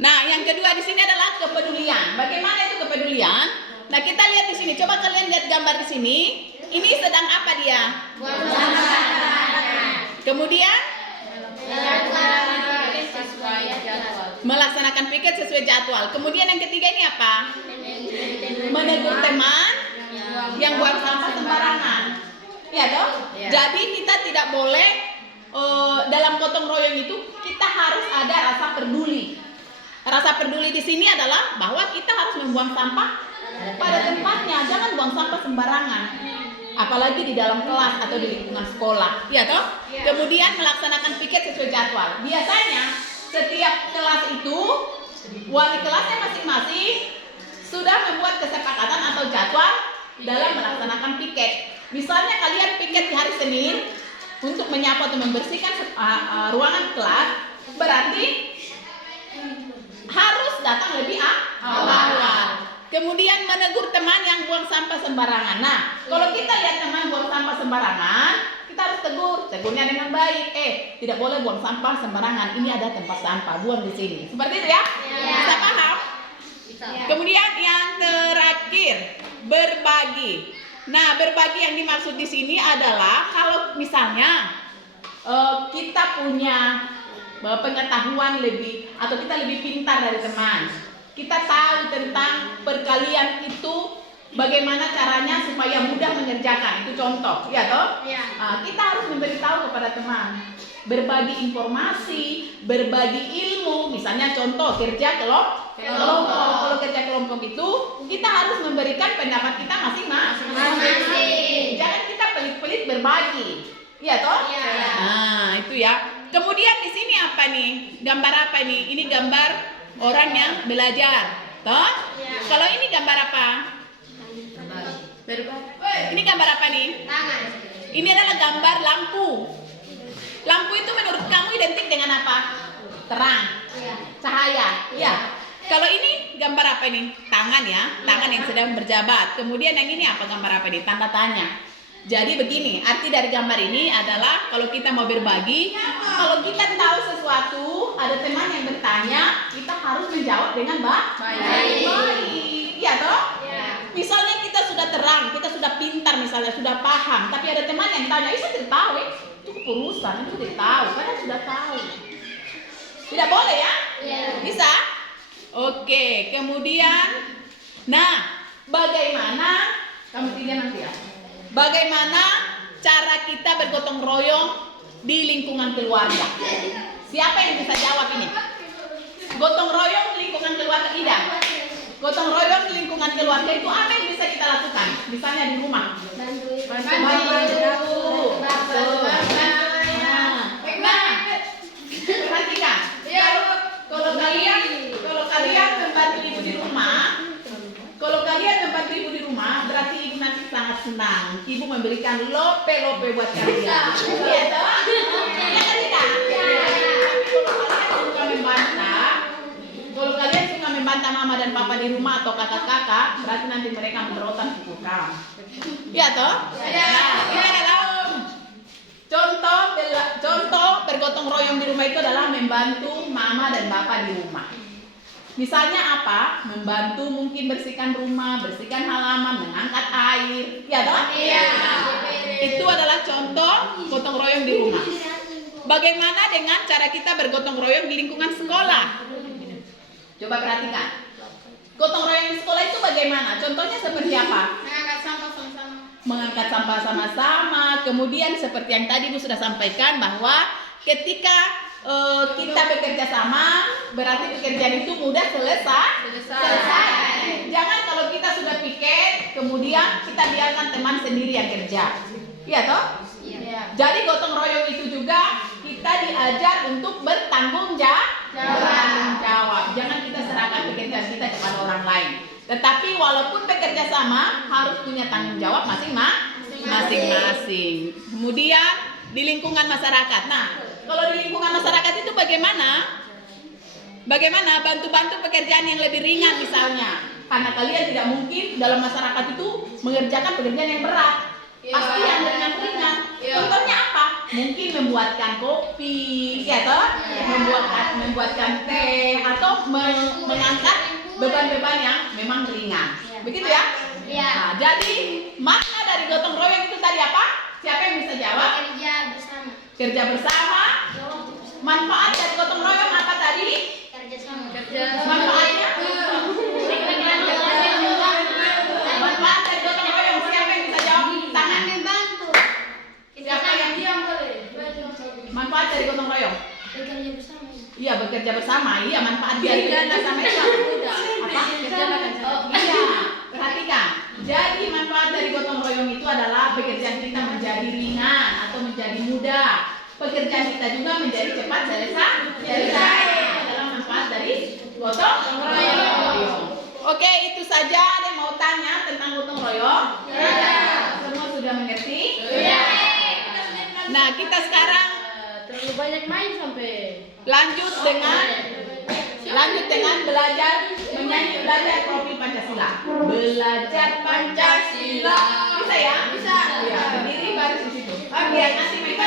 Nah, yang kedua di sini adalah kepedulian. Bagaimana itu kepedulian? Nah, kita lihat di sini. Coba kalian lihat gambar di sini. Ini sedang apa dia? Kemudian melaksanakan piket sesuai jadwal. Kemudian yang ketiga ini apa? Menegur teman yang buang sampah sembarangan. Ya toh? Jadi kita tidak boleh dalam gotong royong itu kita harus ada rasa peduli. Rasa peduli di sini adalah bahwa kita harus membuang sampah pada tempatnya, jangan buang sampah sembarangan. Apalagi di dalam kelas atau di lingkungan sekolah, ya toh? Kemudian melaksanakan piket sesuai jadwal. Biasanya setiap kelas itu wali kelasnya masing-masing sudah membuat kesepakatan atau jadwal dalam melaksanakan piket. Misalnya kalian piket di hari Senin untuk menyapu atau membersihkan ruangan kelas, berarti harus datang lebih awal. Kemudian menegur teman yang buang sampah sembarangan. Nah, kalau kita lihat teman buang sampah sembarangan, kita harus tegurnya dengan baik. Tidak boleh buang sampah sembarangan. Ini ada tempat sampah, buang di sini. Seperti itu ya? Bisa paham? Kemudian yang terakhir, berbagi. Nah, berbagi yang dimaksud di sini adalah kalau misalnya kita punya pengetahuan lebih atau kita lebih pintar dari teman. Kita tahu tentang perkalian itu bagaimana caranya supaya mudah mengerjakan. Itu contoh, ya toh? Kita harus memberitahu kepada teman, berbagi informasi, berbagi ilmu. Misalnya contoh kerja kelompok. Kalau kerja kelompok itu kita harus memberikan pendapat kita masing-masing. Jangan kita pelit-pelit berbagi, ya toh? Nah, itu ya. Kemudian di sini apa nih? Gambar apa nih? Ini gambar orang yang belajar, toh? Kalau ini gambar apa? Ini gambar apa nih? Ini adalah gambar lampu. Lampu itu menurut kamu identik dengan apa? Terang, cahaya. Ya. Kalau ini gambar apa ini? Tangan ya, tangan yang sedang berjabat. Kemudian yang ini apa gambar apa ini? Tanda tanya. Jadi begini, arti dari gambar ini adalah kalau kita mau berbagi, kalau kita tahu sesuatu, ada teman yang bertanya, kita harus menjawab dengan baik. Iya toh? Misalnya kita sudah terang, kita sudah pintar misalnya, sudah paham, tapi ada teman yang tanya, saya tidak tahu, itu kepurusan, itu tidak tahu, padahal sudah tahu. Tidak boleh ya? Bisa? Oke, kemudian, nah, bagaimana, kamu tidak nanti ya? Bagaimana cara kita bergotong royong di lingkungan keluarga? Siapa yang bisa jawab ini? Gotong royong di lingkungan keluarga, Ida. Gotong royong di lingkungan keluarga itu apa yang bisa kita lakukan? Misalnya di rumah. Perhatikan. Kalau kalian membantu ibu di rumah, berarti ibu nanti sangat senang. Ibu memberikan lope-lope buat kalian. Iya toh? Ya kan tidak? Kalau kalian suka membantah mama dan papa di rumah atau kakak-kakak, berarti nanti mereka memberontak pukul kamu. Iya toh? Nah, ini adalah contoh bergotong royong di rumah itu adalah membantu mama dan bapak di rumah. Misalnya apa? Membantu mungkin bersihkan rumah, bersihkan halaman, mengangkat air. Ya toh? Iya. Itu adalah contoh gotong royong di rumah. Bagaimana dengan cara kita bergotong royong di lingkungan sekolah? Coba perhatikan. Gotong royong di sekolah itu bagaimana? Contohnya seperti apa? Mengangkat sampah sama-sama. Kemudian seperti yang tadi Ibu sudah sampaikan bahwa ketika kita bekerja sama, berarti pekerjaan itu mudah selesai. Jangan kalau kita sudah piket, kemudian kita biarkan teman sendiri yang kerja. Iya toh? Iya. Jadi gotong royong itu juga kita diajar untuk bertanggung jawab. Jangan kita serahkan pekerjaan kita kepada orang lain. Tetapi walaupun bekerja sama, harus punya tanggung jawab masing-masing. Kemudian di lingkungan masyarakat. Nah, kalau di lingkungan masyarakat itu bagaimana? Bagaimana bantu-bantu pekerjaan yang lebih ringan misalnya? Karena kalian tidak mungkin dalam masyarakat itu mengerjakan pekerjaan yang berat. Pasti yang ringan-ringan. Contohnya apa? mungkin membuatkan kopi, ya toh, membuatkan teh atau mengangkat beban-beban yang memang ringan. Begitu ya? Nah, jadi makna dari gotong royong itu tadi apa? Siapa yang bisa jawab? Kerja bersama. Kerja bersama. Manfaat dari gotong royong apa tadi? Kerja sama. Manfaatnya? Manfaat dari gotong royong siapa yang bisa jawab? Tangan. Membantu. Siapa yang manfaat dari gotong royong? Bekerja bersama. Iya, bekerja bersama. Iya, manfaat dari kerja sama itu apa? Iya, perhatikan. Jadi manfaat dari gotong royong itu adalah pekerjaan kita menjadi ringan atau menjadi mudah. Pekerjaan kita juga menjadi cepat selesai. Itu adalah manfaat dari gotong royong. Oke, itu saja. Ada yang mau tanya tentang gotong royong? Semua sudah mengerti? Nah, kita sekarang Terlalu banyak main sampai lanjut dengan belajar menyanyi, belajar profil Pancasila. Belajar Pancasila. Bisa ya? Bisa. Ya, berdiri baris di situ. Biar nanti mereka